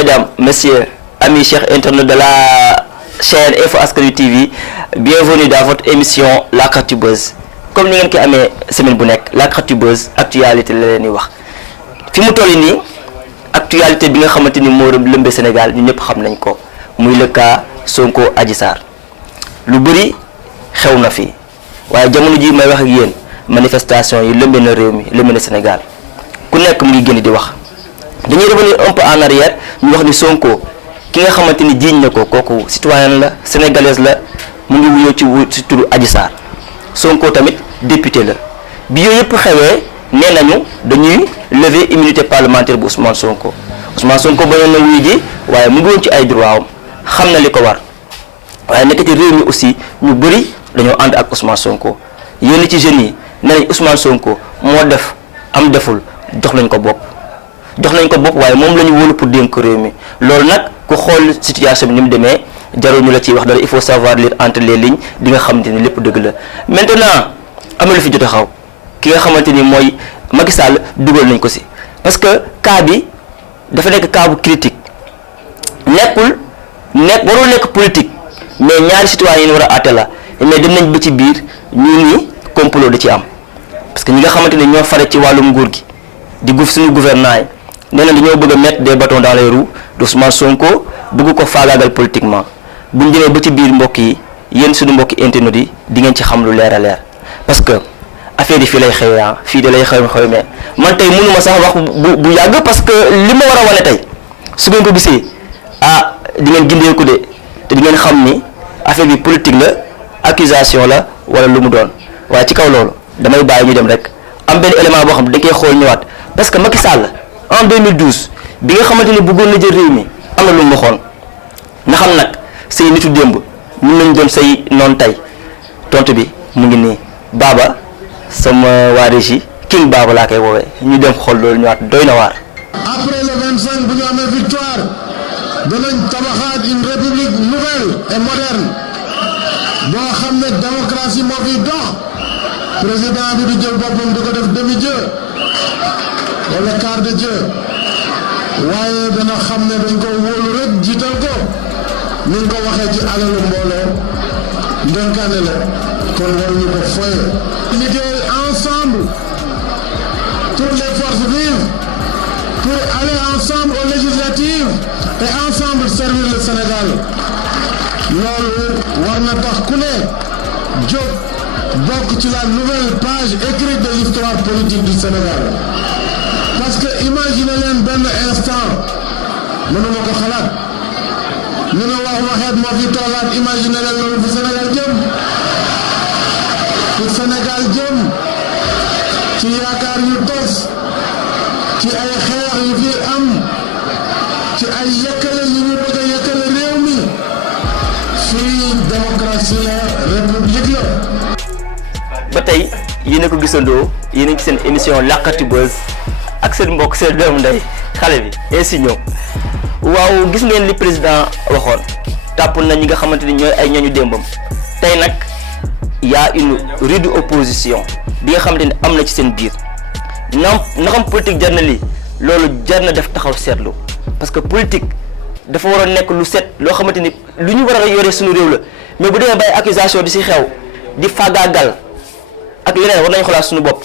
Mesdames, messieurs, amis chers internautes de la chaîne Info Askan TV, bienvenue dans votre émission L'actu Buzz. Comme ni ngeen ko amee semaine bu nekk L'actu Buzz actualité la leen di wax fi mu toll nii actualité bi nga xamante ni moo lëmbe Sénégal ñu ñëpp xam nañ ko muy le cas Sonko Adji Sarr lu bëri xew na fi waaye jamono ji may wax ak yéen manifestation yi lëmbe na réew mi lëmbe na Sénégal ku nekk mu ngi gën di wax. dañuy revenir un peu en arrière ñu wax ni Sonko ki nga xamante ni jiiñ na ko kooku citoyenne la sénégalaise la mu ngi wuyoo ci turu Adji Sarr Sonko tamit député la bi yooyu yëpp xewee nee nañu dañuy lever immunité parlementaire bu Ousmane Sonko bañoon na wuyu ji waaye mu ngi woon ci ay droit am xam na li ko war waaye nekk ci réew mi aussi ñu bëri dañoo ànd ak Ousmane Sonko yéen ci jeunes yi nee nañ Ousmane Sonko moo def am deful jox nañ ko bopp waaye moom la ñu wóolu pour dénk réew mi loolu nag ku xool situation bi ni mu demee jarul ñu la ciy wax dara il faut savoir lire entre les lignes di nga xamante ni lépp dëgg la. maintenant am na lu fi jot a xaw ki nga xamante ni mooy Macky Sall dugal nañ ko si parce que cas bi dafa nekk cas bu critique warul nekk politique mais ñaari citoyens yi war a àtte la mais dem nañ ba ci biir ñu ni complot da ci am parce que ñi nga xamante ni ñoo fare ci wàllum nguur gi di suñu gouvernement yi. nee na dañoo bëgg a mettre des bâtons dans les roues d'Ousmane Sonko bëgg ko faagaagal politiquement bu ñu demee ba ci biir mbokk yi yéen suñu mbokki internet yi di ngeen ci xam lu leer a leer parce que affaire yi fii lay xewee fii da lay xew mais man tey mënuma sax wax bu yàgg parce que li ma war a wane tey su ngeen ko gisee di ngeen gindeeku de te di ngeen xam ni affaire bi politique la accusation la wala lu mu doon waaye ci kaw loolu damay bàyyi ñu dem rek am benn élément boo xam ne dañ koy xool ñëwaat parce que Macky Sall en 2012 bi nga xamante ni bëggoon na jël réew mi am na lu mu waxoon nga xam nag say nitu démb mën nañ doon say noon tey tontu bi mu ngi nii Baba sama waa régie King Baba laa koy woowee ñu dem xool loolu ñëwaat doy na waar. Après le 25 bu ñu amee victoire danañ tabaxaat une république nouvelle et moderne boo xam ne démocratie moo fiy dox président bi du jël boppam di ko def demi-dieu wala quart de Dieu waaye dana xam ne dañ ko wóolu rek jiital ko ni nga ko waxee ci alalu mbooloo ndénkaane la kon waruñu ko foye liggéey ensemble toutes les forces vives pour aller ensemble aux législatives et ensemble servir le Sénégal loolu war na tax ku ne jóg bokk ci la nouvelle page écrite de l'histoire politique du Sénégal. parce que imaginez leen benn instant mënuma ko xalaat ñu ne waxeet moo fi toolaat imaginez leen loolu fi Sénégal jëm ci yaakaar yu tos ci ay xeex yu fi am ci ay yëkkale yu ñu bëgg a yëkkale réew mi fii démocratie la république la. ba tey yéen a ko gisandoo yéen a ngi seen émission L'actu Buzz ak seen mbokk seen doomu ndey xale bi ainsi ñëw waaw gis ngeen li président waxoon tàpp na ñi nga xamante ni ñooy ay ñooñu démbam tey nag y a une rude opposition bi nga xamante ni am na ci seen biir na xam politique jar na lii loolu jar na def taxaw seetlu parce que politique dafa war a nekk lu set loo xamante ni lu ñu war a yore suñu réew la mais bu demee bay accusation di si xew di fagaagal ak leneen war nañu xoolaat suñu bopp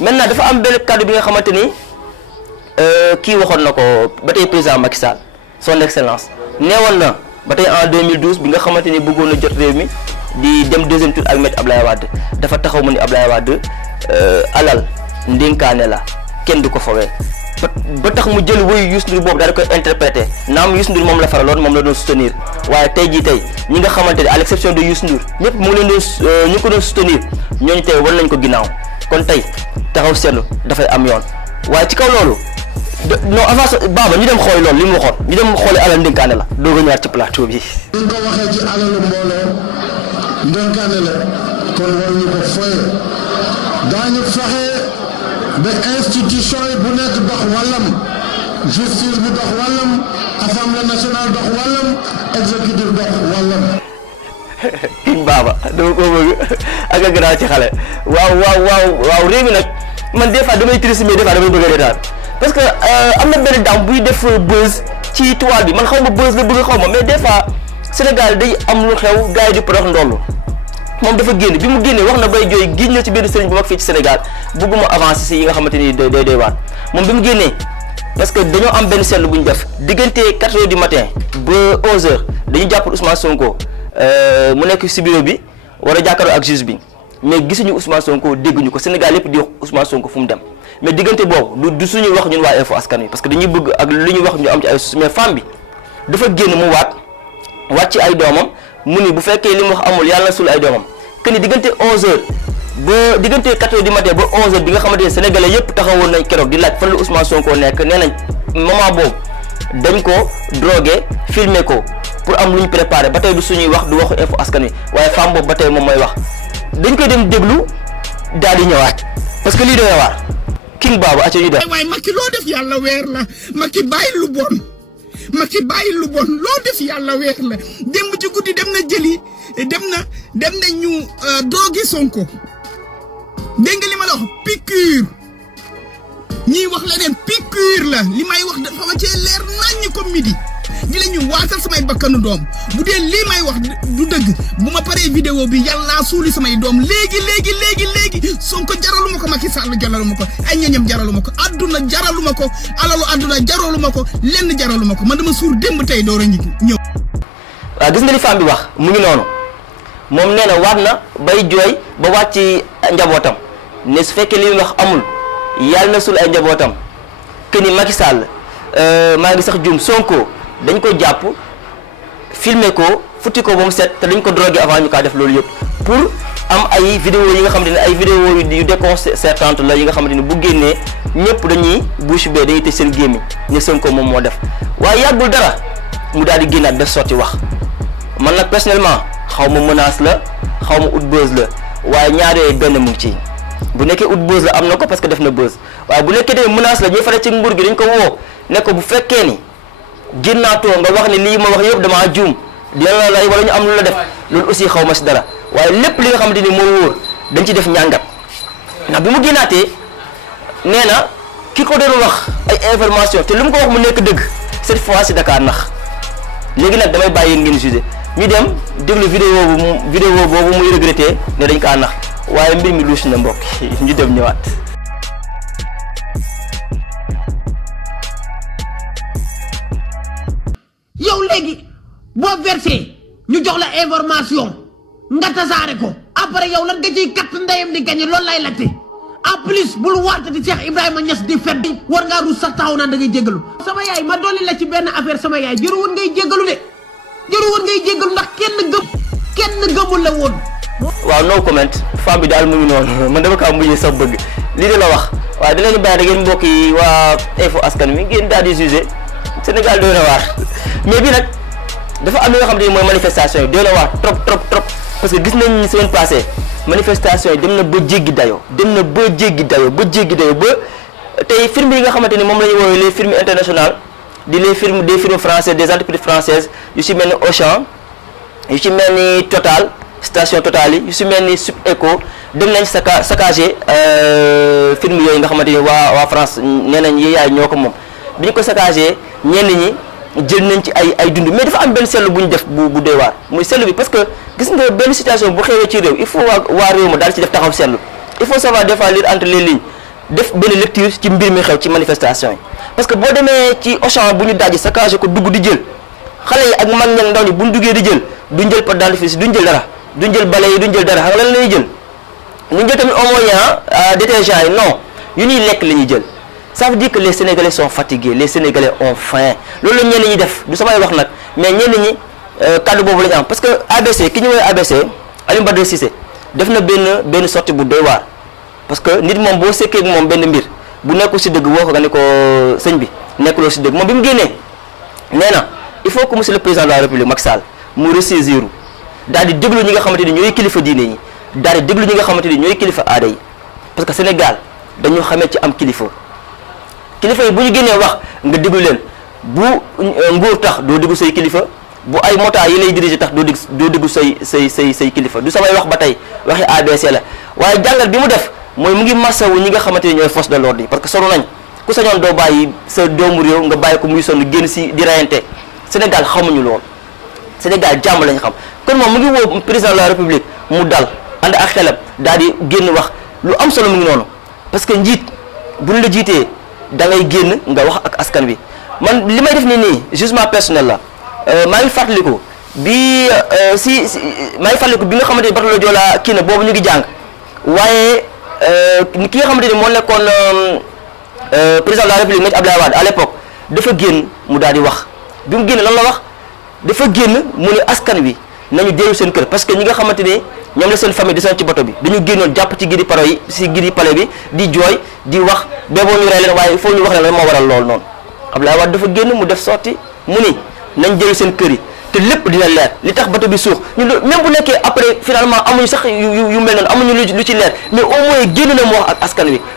maintenant dafa am benn kàddu bi nga xamante ni kii waxoon na ko ba tey président Macky Sall son excellence neewoon na ba tey en 2012 bi nga xamante ni bëggoon na jot réew mi di dem deuxième tour ak maître Abdoulaye Wade dafa taxaw mu ni Abdoulaye Wade alal ndénkaane la kenn du ko fawee ba tax mu jël woyu Youssou Ndour boobu daal di koy interprété naam Youssou Ndour moom la faraloon moom la doon soutenir waaye tey jii tey ñi nga xamante ne à l'exception de Youssou Ndour ñëpp mu ngi leen doon ñu ko doon soutenir ñooñu tey war nañ ko ginnaaw kon tey taxaw seetlu dafay am yoon waaye ci kaw loolu non avance Baba ñu dem xooli loolu li mu waxoon ñu dem xooli alal ndénkaane la doog a ñëwaat ci plateau bi. ni nga ko waxee ci alalu mbooloo ndénkaane la kon waruñu ko foye daañu fexe ba institution yi bu nekk dox wàllam justice bi dox wàllam assemblée nationale dox wàllam exécutif dox wàllam. King Baba dama ko bëgg ak a gënaaw ci xale waaw réew mi nag man des fois damay triste mais des fois damay bëgg a reetaan parce que am na benn dame buy def buzz ci toile bi man xaw ma buzz la bëgg xaw ma mais des fois Sénégal day am lu xew gars yi di porox ndollu moom dafa génn bi mu génnee wax na bay jooy génn na ci benn sëriñ bu mag fii ci Sénégal bëgguma avancer si yi nga xamante ni day waat moom bi mu génnee parce que dañoo am benn seetlu bu ñu def diggante 4 heures du matin ba 11 heures dañu jàppal Ousmane Sonko mu nekk si bureau bi war a jàkkaarloo ak juge bi mais gisuñu Ousmane Sonko dégguñu ko Sénégal yépp di wax Ousmane Sonko fu mu dem mais diggante boobu du suñuy wax ñun waa Info Askan Wi parce que dañuy bëgg ak li ñuy wax ñu am ci ay suuf mais femme bi dafa génn mu waat ci ay doomam mu ni bu fekkee li mu wax amul yàlla na sul ay doomam que ni diggante 11h ba diggante 4h du matin ba 11h bi nga xamante ne sénégalais yépp taxawoon nañ keroog di laaj fan la Ousmane Sonko nekk nee nañ moment boobu dañ ko drogué filmer ko pour am lu ñu préparé ba tey du suñuy wax du waxu Info Askan Wi waaye femme boobu ba tey moom mooy wax dañ koy dem déglu daal di ñëwaat parce que lii doy na waar King Baba acca ñu def. waaye Macky loo def yàlla weer la Macky bàyyi lu bon Macky bàyyi lu bon loo def yàlla weer la démb ci guddi dem na jëli dem na ñu drogué Sonko dégg nga li ma la wax piqûre ñiy wax leneen piqûre la li may wax dafa ma cee leer naññ comme midi di la ñu waatal samay bakkanu doom bu dee lii may wax du dëgg bu ma paree vidéo bi yàlla naa suuli samay doom léegi Sonko jaraluma ko Macky Sall jaraluma ko ay ñoñam jaraluma ko adduna jaraluma ko alalu adduna jaraluma ko lenn jaraluma ko man dama suur démb tey door a ñëw. waaw gis nga li femme bi wax mu ngi noonu moom nee na waat na bay jooy ba waat ci njabootam ne su fekkee li muy wax amul yàlla na sul ay njabootam que ni Macky Sall maa ngi sax juum Sonko dañ ko jàpp filmer ko futti ko ba mu set te dañ ko drogué avant ñu kaa def loolu yëpp pour am ay vidéo yi nga xamante ne ay vidéo yu déconcertante la yi nga xamante ni bu génnee ñëpp dañuy bouche bee dañuy tëj seen gémmiñ ne Sonko moom moo def waaye yàggul dara mu daal di génnaat def sotti wax man nag personnellement xaw ma menace la xaw ma ut buzz la waaye ñaar yooyu benn mu ngi ci bu nekkee ut buzz la am na ko parce que def na buzz waaye bu nekkee de menace la ñuy fare ci nguur gi dañ ko woo ne ko bu fekkee ni génnaatoo nga wax ni lii ma wax yëpp damaa juum dina la lay wala ñu am lu la def loolu aussi xaw ma si dara waaye lépp li nga xamante ni moo wóor dañ ci def ñàngat ndax bi mu génnaatee nee na ki ko doon wax ay information te lu mu ko wax mu nekk dëgg cette fois ci Dakar nax léegi nag damay bàyyi ngeen jugé ñu dem déglu vidéo boobu muy regretté ne dañ kaa nax waaye mbir mi luus na mbokk ñu dem ñëwaat. yow léegi boo versé ñu jox la information nga tasaare ko après yow lan nga ciy kat ndeyam di gañe loolu lay laajte en plus bul waatati Cheikh Ibrahima Niass di fen war ngaa ruus sax taxaw naan da ngay jéggalu sama yaay ma dolli la ci benn affaire sama yaay jëru woon ngay jéggalu de jëru woon ngay jéggalu ndax kenn gëmul la woon. waaw no comment femme bi daal mu ngi noonu man dama kaa mujjee sax bëgg lii de la wax waaye dinañu bàyyi da ngeen mbokk yi waa Info Askan Wi ngeen daal di jugé Sénégal doy na waar mais bi nag dafa am li nga xam ne mooy manifestation yi doy na waar trop parce que gis nañ semaine passée manifestation yi dem na ba jéggi dayo ba tey film yi nga xamante ni moom la ñu woowee les films internationaux di des films français des entreprises françaises yu si mel ni Auchan yu si mel ni Total station Total yi yu si mel ni Subeco dem nañ saccagé film yooyu nga xamante ni waa France nee nañ yaay ñoo ko moom bi ñu ko saccagé ñenn ñi jël nañ ci ay dund mais dafa am benn seetlu bu ñu def bu doy waar muy seetlu bi parce que gis nga benn situation bu xewee ci réew il faut waa réew ma daal ci def taxaw seetlu il faut savoir des fois lire entre les lignes def benn lecture ci mbir mi xew ci manifestation yi parce que boo demee ci Auchan bu ñu dajji saccagé ko dugg di jël xale yi ak mag ñak ndaw ñi bu ñu duggee di jël duñ jël pâte dentifrice duñ jël dara duñ jël balai yi duñ jël dara xam nga lan la ñuy jël ñu jël tamit au moyen détergent yi non yu ñuy lekk la ñuy jël. Ça veut dire que les Sénégalais sont fatigués, les Sénégalais ont faim. loolu la ñenn ñi def du samay wax nag mais ñenn ñi kàddu boobu la ñu am parce que ABC ki ñu woowee ABC Alioune Badara Cissé def na benn sortie bu doy waar parce que nit moom boo sekkee ak moom benn mbir bu nekkul si dëgg woo ko nga ne ko sëñ bi nekkuloo si dëgg moom bi mu génnee nee na il faut que monsieur le président de la République Macky Sall mu ressaisir daal di déglu ñi nga xamante ni ñooy kilifa diine yi daal di déglu ñi nga xamante ni ñooy kilifa aada yi parce que Sénégal dañu xamee ci am kilifa yi bu ñu génnee wax nga déglu leen bu nguur tax doo déglu say kilifa bu ay mota yi lay diriger tax doo déglu say kilifa du samay wax ba tey waxi ABC la waaye jàngat bi mu def mooy mu ngi massawu ñi nga xamante ni ñooy force de l'ordre yi parce que solo nañ ku sañoon doo bàyyi sa doomu réew nga bàyyi ko muy sonn génn si di rayante Sénégal xamuñu lool Sénégal jàmm lañ xam kon moom mu ngi woo président de la république mu dal ànd ak xelam daal di génn wax lu am solo mu ngi noonu parce que njiit bu ñu la jiitee da ngay génn nga wax ak askan bi man li may def nii jugement personnel la maa ngi fàttaliku bi maa ngi fàttaliku bi nga xamante ni Batalo Joola kii na boobu ñu ngi jàng waaye ki nga xamante ni moo nekkoon président de la république Maître Abdoulaye Wade à l'époque dafa génn mu daal di wax bi mu génn lan la wax dafa génn mu ne askan wi nañu dellu seen kër parce que ñi nga xamante ni ñoom la seen famille di ci bato bi dañu génnoon jàpp ci giri paro yi si giri palais bi di jooy di wax béboo ñu rey leen waaye il faut ñu wax ne lan moo waral loolu noonu Abdoulaye Wade dafa génn mu def sorti mu ni nañ dellu seen kër yi te lépp dina leer li tax bato bi suux ñu même bu nekkee après finalement amuñu sax yu mel noonu amuñu lu ci leer mais au moins génn na mu wax ak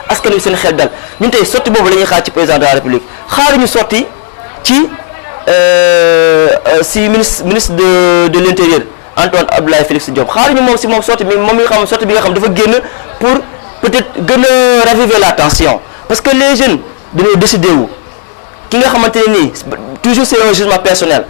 askan wi seen xel dal ñun tey sorti boobu la ñuy xaar ci président de la république xaaruñu sorti ci si ministre de l'intérieur Antoine Abdoulaye Félix Diome xaaruñu moom si moom sorti mais moom mi nga xam sorti bi nga xam dafa génn pour peut-être gën a raviver la tension parce que les jeunes dañoo décidé wu ki nga xamante ne nii toujours c'est un jugement personnel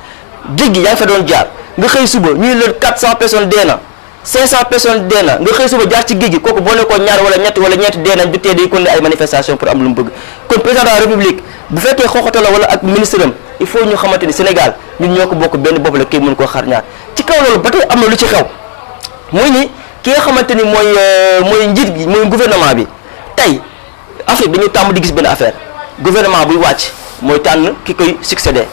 géej gi yaa ngi fa doon jaar nga xëy suba ñuy la 400 personnes dee na 500 personnes dee na nga xëy suba jaar ci géej gi kooku boo nekkoon ñaar wala ñetti dee nañ du tee day kon ay manifestation pour am lu mu bëgg kon président de la république bu fekkee xooxata la wala ak ministre am il faut ñu xamante ni Sénégal ñun ñoo ko bokk benn bopp la kii mën koo xar ñaar ci kaw loolu ba tey am na lu ci xew muy ni ki nga xamante ni mooy njiit gi mooy gouvernement bi tey Afrique dañu tàmm di gis benn affaire gouvernement buy wàcc mooy tànn ki koy succéder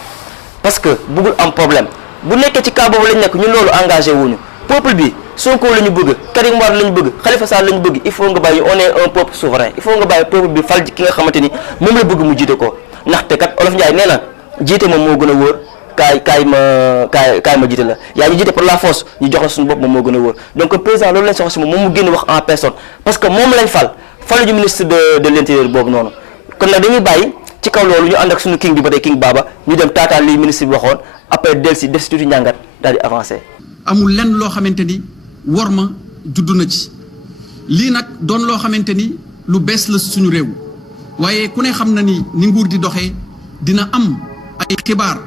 parce que bëggul am problème bu nekkee ci cas boobu lañ nekk ñun loolu engagé wuñu peuple bi Sonko la ñu bëgg Karim Wade la ñu bëgg Khalifa Sall la ñu bëgg il faut nga bàyyi on est un peuple souverain il faut nga bàyyi peuple bi fal ki nga xamante ni moom la bëgg mu jiite ko ndaxte kat Olof Ndiaye nee na jiite moom moo gën a wóor kaay ma jiite la yaa ñu jiite par la force ñu jox la suñu bopp moom moo gën a wóor donc président loolu lañ soxla si moom mu génn wax en personne parce que moom lañ fal faluñu ministre de l'intérieur boobu noonu kon nag dañuy bàyyi ci kaw loolu ñu ànd ak suñu king bi ba tey king Baba ñu dem taataan li ministre bi waxoon après del si def si tuuti njàngat daal di avancé. amul lenn loo xamante ni war ma judd na ci lii nag doon loo xamante ni lu bees la suñu réew waaye ku ne xam na ni nguur di doxee dina am ay xibaar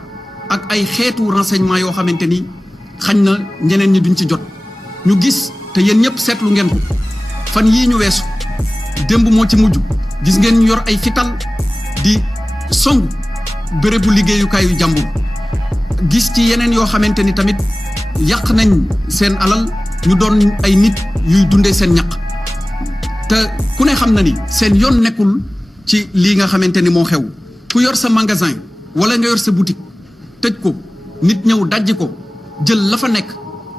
ak ay xeetu renseignement yoo xamante ni xañ na ñeneen ñi duñ ci jot ñu gis te yéen ñëpp seetlu ngeen ko fan yii ñu weesu démb moo ci mujj gis ngeen ñu yor ay fital di song bérébu liggéeyukaayu jàmbur gis ci yeneen yoo xamante ni tamit yàq nañ seen alal ñu doon ay nit yuy dundee seen ñaq te ku ne xam na ni seen yoon nekkul ci lii nga xamante ni moo xew ku yor sa magasin wala nga yor sa boutique tëj ko nit ñëw dajji ko jël la fa nekk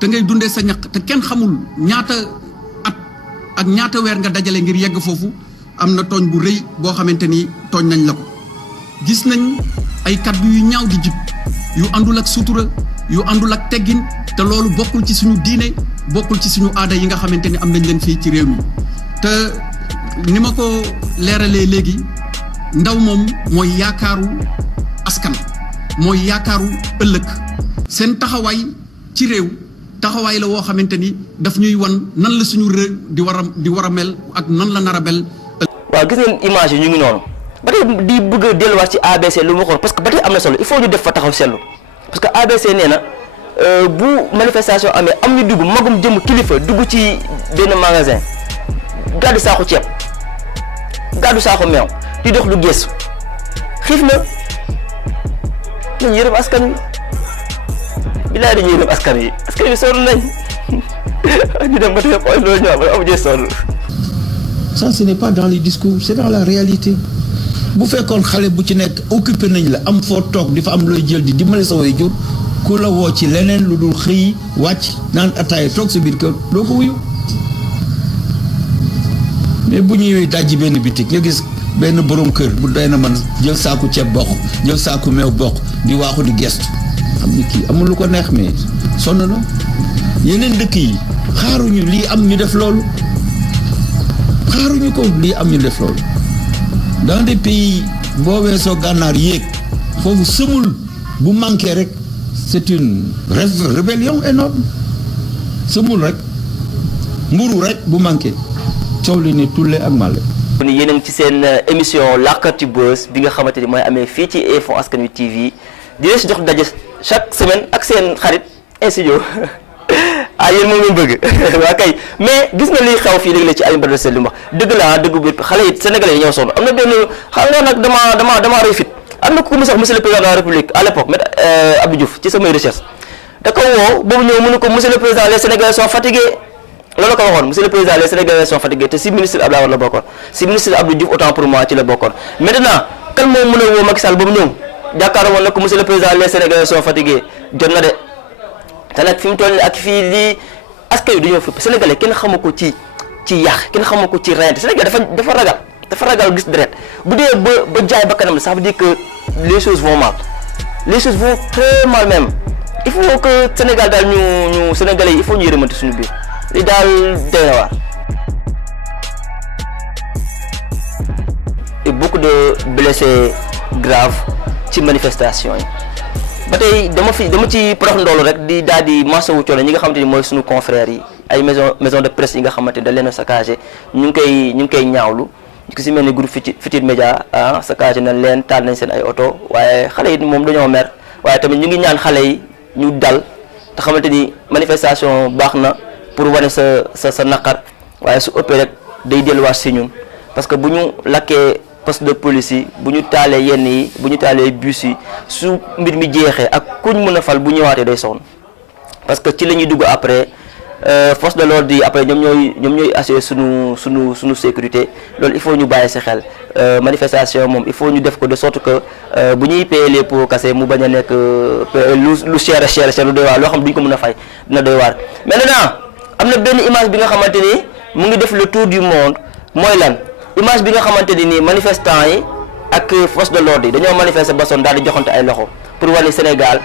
te ngay dundee sa ñaq te kenn xamul ñaata at ak ñaata weer nga dajale ngir yegg foofu am na tooñ bu rëy boo xamante ni tooñ nañ la ko gis nañ ay kàddu yu ñaaw di jib yu àndul ak sutura yu àndul ak teggin te loolu bokkul ci suñu diine bokkul ci suñu aada yi nga xamante ni am nañ leen fii ci réew mi te ni ma ko leeralee léegi ndaw moom mooy yaakaaru askan mooy yaakaaru ëllëg seen taxawaay ci réew taxawaay la woo xamante ni daf ñuy wan nan la suñu réew di war a mel ak nan la nar a mel. waaw gis ngeen image yi ñu ngi noonu ba tey di bëgg a delluwaat ci ABC lu mu waxoon parce que ba tey am na solo il faut ñu def fa taxaw seetlu parce que ABC nee na bu manifestation amee am ñu dugg magum jëm kilifa dugg ci benn magasin gàddu saako ceeb gàddu saako meew di dox lu geesu xiif na nañu yërëm askan wi bilaay dañuy yërëm askan wi sonn nañ ñu dem ba tey xool loolu ñoo am amu sonn. Ça ce n'est pas dans les discours c'est dans la réalité bu fekkoon xale bu ci nekk occupé nañ la am foo toog di fa am looy jël di dimbale sa way jur ku la woo ci leneen lu dul xëy wàcc naan ataaya toog sa biir kër doo ko wuyu mais bu ñuy dajji benn bitik nga gis benn borom kër bu doy na man jël saaku ceeb bokk jël saaku meew bokk di waaxu di gestu xam ni kii amul lu ko neex mais sonn na yeneen dëkk yi xaaruñu lii am ñu def loolu xaaruñu ko lii am ñu def loolu dans des pays boo weesoo gànnaar yéeg foofu sëmul bu manqué rek c'est une rébellion énorme sëmul rek mburu rek bu manqué coow li ne tulle ak màlle ni yéen a ngi ci seen émission Laqatu Buzz bi nga xamante ni mooy amee fii ci Info Askan Wi TV di leen si jox daje chaque semaine ak seen xarit studio ah yéen moom ngeen bëgg waa kay mais gis nga liy xew fii léegi la ci Alioune Badara Sène li mu wax dëgg la dëgg bi xale yi sénégalais yi ñoo sonn am na benn xam nga nag damaa rëy fit am na ku mu sax monsieur le président de la république à l'époque maître Abdou Diouf ci samay recherche da ko woo boobu ñëw mu ne ko monsieur le président les sénégalais sont fatigués loolu ko waxoon monsieur le président les sénégalais sont fatigués te si ministre Abdoulaye Wade la bokkoon si ministre Abdou Diouf autant pour moi ci la bokkoon maintenant kan moom mën a woo Macky Sall ba mu ñëw jàkkaarloo woon na ko monsieur le président les sénégalais sont fatigués jot na de te nag fi mu toll nii ak fii lii askan wi dañoo fi sénégalais kenn xamu ko ci yàq kenn xamu ko ci reyante sénégalais dafa ragal gis deret bu dee ba jaay ba kanam la ça veut dire que les choses vont mal les choses vont très mal même il faut que Sénégal daal ñu sénégalais yi il faut ñu yërëmante suñu biir li daal doy na waar. et beaucoup de blessés graves ci manifestation yi ba tey dama ci prox ndoolu rek di daal di masawu coono ñi nga xamante ni mooy suñu confrères yi ay maison de presse yi nga xamante ni da leen a saccagé ñu ngi koy ñaawlu ku si mel ni groupe Futurs Médias saccagé nañ leen taal nañ seen ay oto waaye xale yi moom dañoo mer waaye tamit ñu ngi ñaan xale yi ñu dal te xamante ni manifestation baax na pour wane sa naqar waaye su ëppee rek day delluwaat si ñun parce que bu ñu lakkee poste de police yi bu ñu taalee yenn yi bu ñu taalee bus yi su mbir mi jeexee ak kuñ mën a fal bu ñëwaatee day sonn parce que ci la ñuy dugg après force de l'ordre yi après ñoom ñooy assurer sunu sécurité loolu il faut ñu bàyyi si xel manifestation moom il faut ñu def ko de sorte que bu ñuy payer les pots cassés mu bañ a nekk lu cher lu doy waar loo xam duñ ko mën a fay dina doy waar. maintenant am na benn image bi nga xamante ni mu ngi def le tour du monde mooy lan image bi nga xamante ni nii manifestants yi ak force de l'ordre yi dañoo manifester ba sonn daal di joxante ay loxo pour wane Sénégal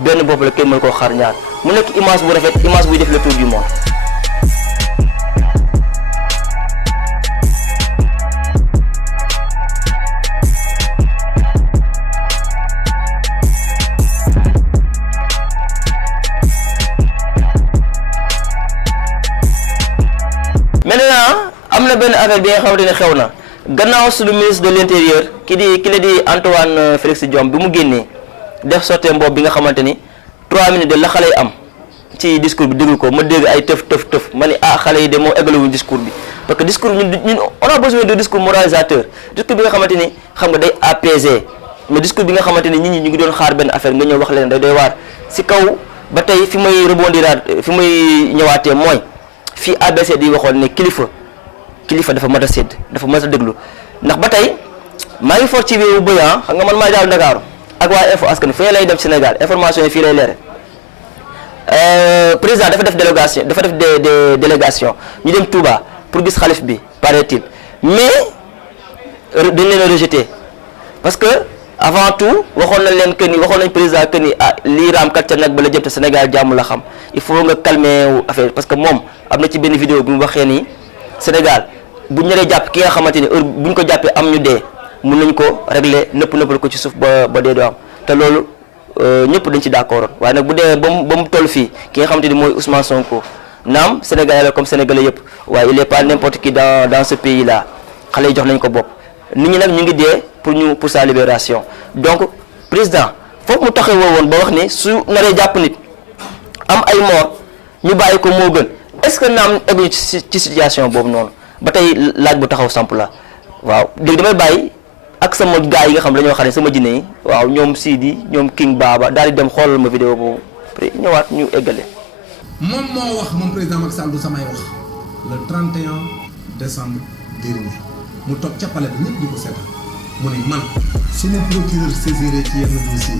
benn bopp la kenn mën koo xar ñaar mu nekk image bu rafet image buy def le tour du monde. maintenant am na benn affaire bi nga xamante ne xew na gannaaw suñu ministre de l'intérieur ki la di Antoine Félix Diome bi mu génnee def sortie boobu bi nga xamante ni 3 minutes de la xale yi am ci discours bi déglu ko ma dégg ay tëf ma ni xale yi de moom eggaluwuñu discours bi parce que discours ñun on a besoin de discours moralisateur discours bi nga xamante ni xam nga day apaiser mais discours bi nga xamante ni nit ñi ñu ngi doon xaar benn affaire nga ñëw wax leen day doy waar si kaw ba tey fi may rebondiraat fi may ñëwaatee mooy fii ABC di waxoon ne kilifa dafa mat a sédd dafa mat a déglu ndax ba tey maa ngi for ci wéewu bëy xam nga man maa jaaw Ndakaaru ak waa Info Askan Wi fu lay dem Sénégal information yi fii lay leere président dafa def délégation ñu dem Touba pour gis xalif bi paraît-il mais dañ leen a rejeté parce que avant tout waxoon nañ président que ni lii raam kat ca nag ba la jëm te Sénégal jàmm la xam il faut nga calmer wu affaire parce que moom am na ci benn vidéo bi mu waxee ni Sénégal bu ñu naree jàpp ki nga xamante ni heure bu ñu ko jàppee am ñu dee mun nañ ko régler nëppal ko ci suuf ba dee doo am te loolu ñëpp dañ ci d'accord waaye nag bu dee ba mu toll fii ki nga xamante ni mooy Ousmane Sonko naam Sénégalais la comme Sénégalais yëpp waaye il est pas n'importe qui dans ce pays là xale yi jox nañ ko bopp nit ñi nag ñu ngi dee pour sa libération donc président foofu mu taxawoo woon ba wax ni su naree jàpp nit am ay mort ñu bàyyi ko moo gën est-ce que naam egguñu ci situation boobu noonu ba tey laaj bu taxaw samp la waaw léegi damay bàyyi ak sama gars yi nga xam dañoo xam ne sama jinne yi waaw ñoom Sidi ñoom King Baba daal di dem xoolal ma vidéo boobu après ñëwaat ñu eggale. moom moo wax moom président Macky Sall du samay wax le 31 décembre dernier mu toog ca palais bi ñëpp di ko seetal mu ne man su ma procureur saisiré ci yenn dossiers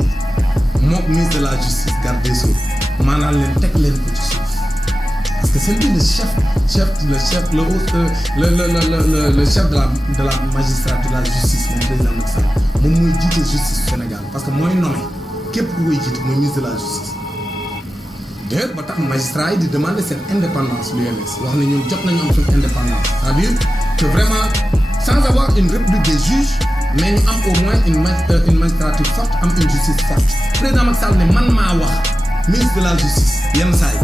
yi mook ministre de la justice garde des sceaux maanaam leen teg leen ko ci suuf parce que c'est lui le chef de la magistrature de la justice moom président Macky Sall moom mooy jiite justice Sénégal parce que mooy nommé képp ku koy jiite mooy ministre de la justice. d'ailleurs ba tax magistrat yi di demander seen indépendance l'UMS wax ne ñun jot nañu am suñu indépendance c'est-à-dire que vraiment sans avoir une république des juges mais ñu am au moins une magistrature forte am une justice forte président Macky Sall ne man maa wax ministre de la justice yenn saa yi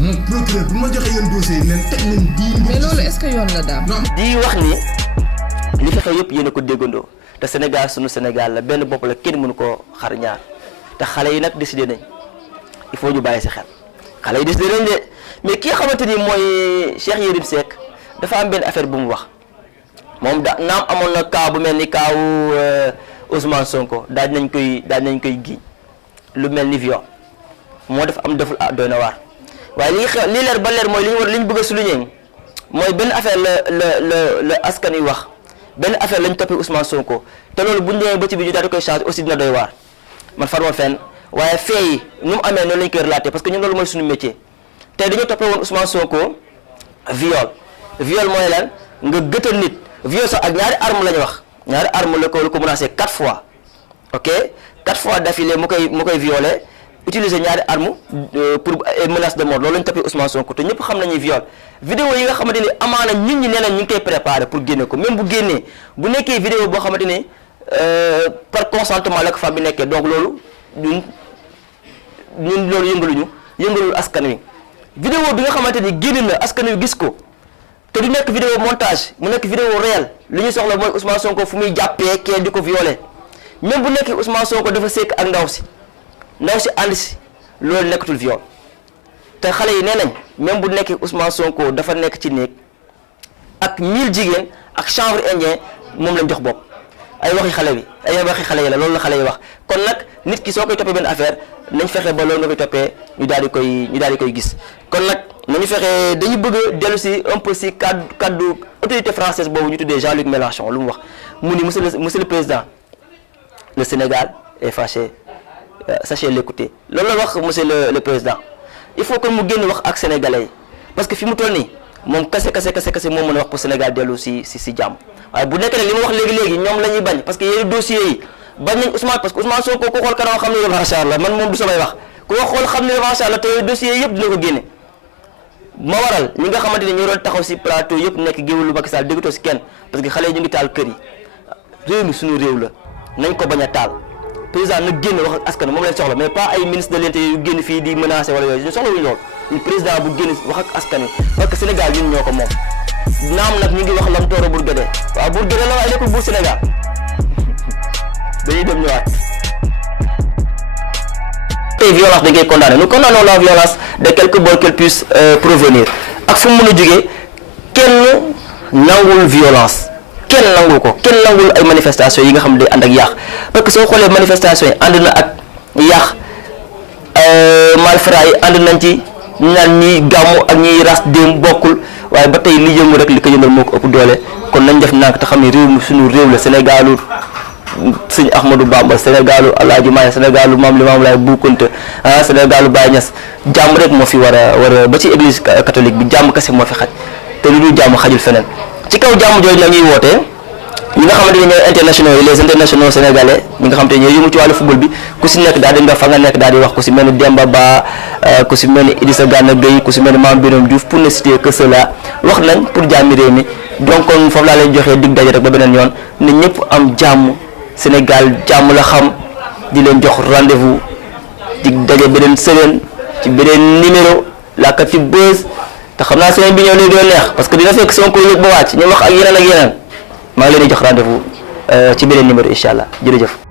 moom procureur bu ma joxee yéen dossier yi leen teg leen bii. mais loolu est-ce que yoon la daal. di wax ni li fi xew yëpp yéen a ko déggandoo te Sénégal sunu Sénégal la benn bopp la kenn mënu koo xar ñaar te xale yi nag décidé nañ il faut ñu bàyyi si xel xale yi décidé nañ de mais ki nga xamante ni mooy Cheikh Yérim Seck dafa am benn affaire bu mu wax moom naam amoon na cas bu mel ni kaawu Ousmane Sonko daal nañ koy giiñ lu mel ni viol moo def am deful doy na waar waaye li xew li leer ba leer mooy li ñu bëgg a souligner mooy benn affaire la askan wi wax benn affaire lañ toppee Ousmane Sonko te loolu bu ñu demee ba ci bi ñu daal di koy changer aussi dina doy waar man faruma fenn waaye fee yi nu mu amee noonu lañ koy relater parce que ñun loolu mooy suñu métier tey dañoo toppee woon Ousmane Sonko viol mooy lan nga gëtal nit viol sax ak ñaari arme la ñu wax ñaari arme la ko menacé 4 fois ok 4 fois d'affilée mu koy violé utiliser ñaari arme pour menace de mort loolu lañu toppee Ousmane Sonko te ñëpp xam nañu viol vidéo yi nga xamante ni amaana nit ñi nee nañ ñu ngi koy préparé pour génne ko même bu génnee bu nekkee vidéo boo xamante ni par consentement la ko femme bi nekkee donc loolu ñun loolu yëngalul askan wi vidéo bi nga xamante ni génn na askan wi gis ko te du nekk vidéo montage mu nekk vidéo réel li ñuy soxla mooy Ousmane Sonko fu muy jàppee kenn di ko violé même bu nekkee Ousmane Sonko dafa sekk ak ndaw si ànd si loolu nekkatul viol te xale yi nee nañ même bu nekkee Ousmane Sonko dafa nekk ci néeg ak 1000 jigéen ak chanvre indien moom lañ jox bopp ay waxi xale yi la loolu la xale yi wax kon nag nit ki soo koy toppee benn affaire nañ fexe ba loolu nga koy toppee ñu daal di koy gis kon nag nañu fexe dañu bëgg a dellu si un peu si kaddu autorité française boobu ñu tuddee Jean-Luc Mélenchon lu mu wax mu ni monsieur le président le Sénégal est fâché sachez l'écouter loolu la wax monsieur le président il faut que mu génn wax ak sénégalais yi parce que fi mu toll nii moom kase moo mën a wax pour Sénégal dellu si jàmm waaye bu nekk nag li ma wax léegi ñoom la ñuy bañ parce que yeneen dossiers yi bañ nañ Ousmane parce que Ousmane Sonko ku xool kanam xam ne macha allah man moom du samay wax ku ko xool xam ne macha allah te dossiers yëpp dina ko génne ma waral ñi nga xamante ne ñoo doon taxaw si plateau yëpp nekk géwélu Macky Sall déggatoo si kenn parce que xale yi ñu ngi taal kër yi réew mi suñu réew la nañ ko bañ a taal président nag génn wax ak askan moom leen soxla mais pas ay ministre de l'intérieur yu génn fii di menacer wala yooyu ñu soxla wuñu lool ñu président bu génn wax ak askan wi parce que Sénégal ñun ñoo ko moom naam nag ñu ngi wax lam tooro Bourguédé waaw Bourguédé la waaye nekkul buur Sénégal dañuy dem ñëwaat. tey violence dañ koy condamner nous condamnons la violence de quelque bord qu'elle puisse provenir ak fu mu mën a jógee kenn nangul violence kenn nangul ay manifestations yi nga xam ne day ànd ak yàq parce que soo xoolee manifestations yi ànd na ak yàq malfrats yi ànd nañ ci ñu naan ñiy gàmmu ak ñiy ras déem bokkul waaye ba tey li yëngu rek li ko yëngal moo ko ëpp doole kon nañ def nànk te xam ne réew mi suñu réew la Sénégalu sëñ Ahmadou Bamba Sénégalu Alaaji Maay Sénégalu Maam Limaamu Laay Bu Kunta Sénégalu Baye Niass jàmm rek moo fi war a ba ci église catholique bi jàmm kese moo fi xaj te lu dul jàmm xajul feneen ci kaw jàmm jooju la ñuy wootee ñi nga xamante ne ñooy internationaux yi les internationaux sénégalais ñi nga xamante ne ñooy yëngu ci wàllu football bi ku si nekk daal di nga fa nga nekk daal di wax ku si mel ni Demba Ba ku si mel ni Idrissa Gana Gueye ku si mel ni Mame Birame Diouf pour ne citer que cela wax nañ pour jàmmi réew mi donc kon foofu laa leen joxee dig daje rek ba beneen yoon ne ñëpp am jàmm Sénégal jàmm la xam di leen jox rendez-vous dig daje beneen semaine ci beneen numéro Laakati Buzz te xam naa semaine bi ñëw lay doon neex parce que dina fekk Sonko yëg ba wàcc ñu wax ak yeneen maa ngi leen di jox rendez-vous ci beneen numéro incha allah jërëjëf.